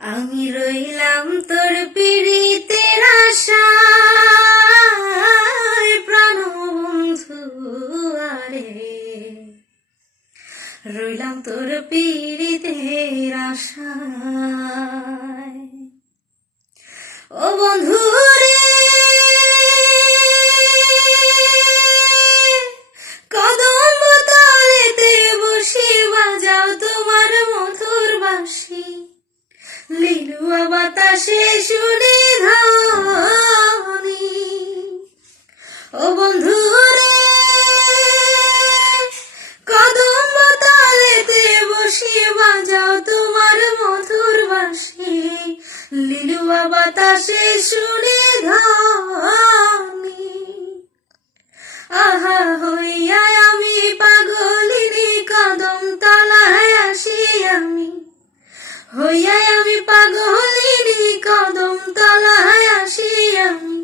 আমি রইলাম তোর পীড়িতের আশায় প্রাণ বন্ধু আরে, রইলাম তোর পীড়িতের আশায়। ও বন্ধু রে, কদম তলেতে বসে বাজাও তোমার মধুর বাঁশি, লিলুয়া বাতাসে শুনি ধ্বনি। ও বন্ধু রে, কদম তলেতে বসে বাজাও তোমার মধুর বাঁশি, লিলুয়া বাতাসে শুনি ধ্বনি। আহা হইয়া আমি পাগলিনী, কদম তলায় আসি আমি, হইয়া আমি পাগলিনী, কদম তলায় আসি আমি।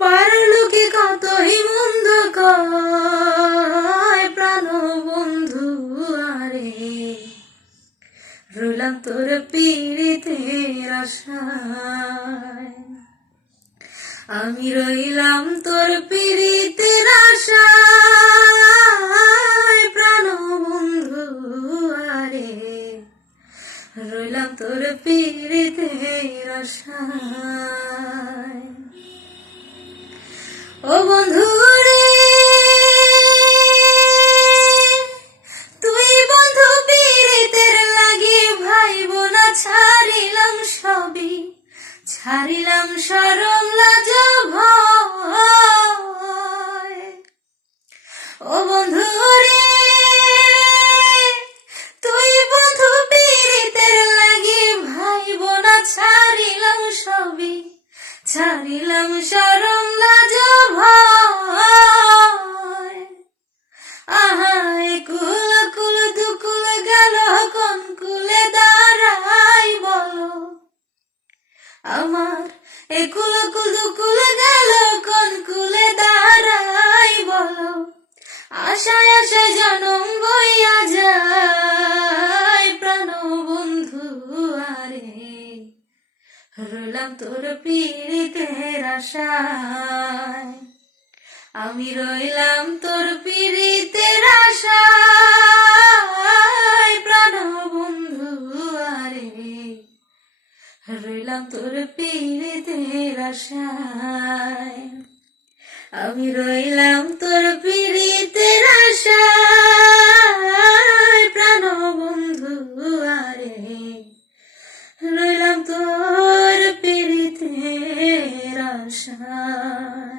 পারলোকে কতই মন্দ কয় প্রাণ বন্ধু আরে, রইলাম তোর পীড়িতের আশায়। আমি রইলাম তোর পীড়িতের আশায় প্রাণ বন্ধু আরে, রইলাম তোর পীড়িতের আশায়। ও বন্ধু রে, তুই বন্ধু পীড়িতের লাগি ভাইব না ছাড়িলাম সবই, ছাড়িলাম শরম লাজ ভয়। ও বন্ধু রে, তুই বন্ধু পীড়িতের লাগি ভাইব না ছাড়িলাম সবই, ছাড়িলাম শরম লাজ ভয়। আহা একুল কুল দুকুল গেল, কোন কুলে দাঁড়াই বলো আমার, একুল কুল দুকুল গেল, কোন কুলে দাঁড়াই বলো। আশায় আশায় জনম বইয়া যায় প্রাণ বন্ধু আরে, রইলাম তোর পীড়িতের আশায়। আমি রইলাম তোর পীড়িতের আশায় প্রাণ বন্ধু আরে, রইলাম তোর পীড়িতের আশায়। আমি রইলাম তোর পীড়িতের আশায় প্রাণ বন্ধু আরে, রইলাম তোর পীড়িতের আশায়।